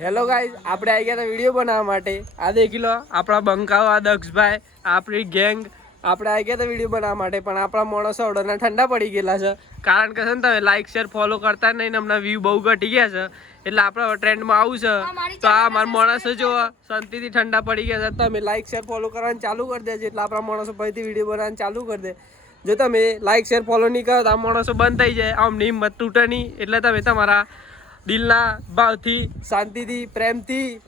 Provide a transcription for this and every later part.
Hello guys, આપણે આવી ગયા હતા વિડીયો બનાવવા માટે. આ દેખી લો આપણા બંકાઓ, આ દક્ષભાઈ, આપણી ગેંગ. આપણે આવી ગયા હતા વિડીયો બનાવવા માટે, પણ આપણા માણસો ઓર્ડરના ઠંડા પડી ગયેલા છે. કારણ કે છે ને તમે લાઈક શેર ફોલો કરતા નહીં ને હમણાં વ્યૂ બહુ ઘટી ગયા છે. એટલે આપણે ટ્રેન્ડમાં આવું છે તો આ મારા માણસો જો શાંતિથી ઠંડા પડી ગયા છે. તમે લાઈક શેર ફોલો કરવાનું ચાલુ કરી દેજો એટલે આપણા માણસો ફરીથી વિડીયો બનાવવાનું ચાલુ કરી દે. જો તમે લાઈક શેર ફોલો નહીં કરો તો આ માણસો બંધ થઈ જાય. આમ હિંમત તૂટે નહીં. એટલે તમે તમારા દિલના ભાવથી, શાંતિથી,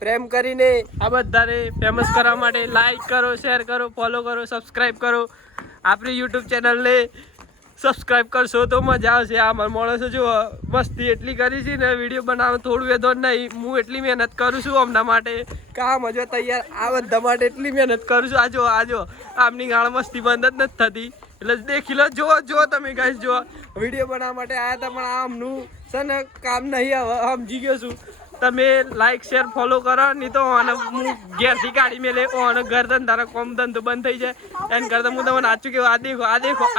પ્રેમ કરીને આ બધાને ફેમસ કરવા માટે લાઈક કરો, શેર કરો, ફોલો કરો, સબસ્ક્રાઈબ કરો. આપણી યુટ્યુબ ચેનલને સબસ્ક્રાઈબ કરશો તો મજા આવશે. આ મારા માણસો જો મસ્તી એટલી કરી છે ને વિડીયો બનાવવા થોડું વેદો નહીં. હું એટલી મહેનત કરું છું હમણાં માટે, કામ હજુ તૈયાર આ બધા માટે એટલી મહેનત કરું છું. આજો આમની ગાળ મસ્તી બંધ જ નથી થતી. એટલે દેખી લો, જો તમે ગાઈસ જો વિડીયો બનાવવા માટે આવ્યા હતા પણ આમનું છે ને કામ નહીં. આવે સમજી ગયો છું. તમે લાઈક શેર ફોલો કરો નહીં તો હું ઘેરથી કાઢી મેલે ઓને ઘર ધંધાનો કોમ ધંધો બંધ થઈ જાય. એને કરતાં હું તમને સાચું કેવું,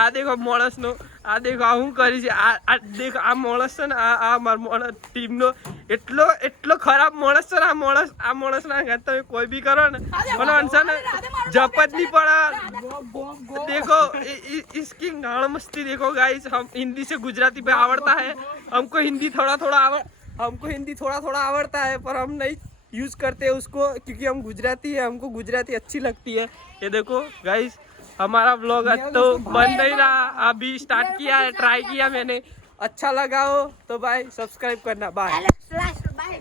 આ દેખો માણસનો, આ દેખો આ હું કરી છે. આ દેખો આ માણસ છે ને, આ મારો માણસ ટીમનો એટલો ખરાબ માણસ છે ને. આ માણસના ઘર તમે કોઈ બી કરો ને પણ છે ને જપત नहीं पड़ा. देखो इसकी गाड़ मस्ती देखो गाइस. हम हिंदी से गुजराती पे आवड़ता है. हमको हिंदी थोड़ा आवड़ता है पर हम नहीं यूज करते उसको क्योंकि हम गुजराती है. हमको गुजराती अच्छी लगती है. ये देखो गाइस हमारा व्लॉग तो बन नहीं रहा, अभी स्टार्ट किया है, ट्राई किया मैंने. अच्छा लगा हो तो भाई सब्सक्राइब करना. बाय.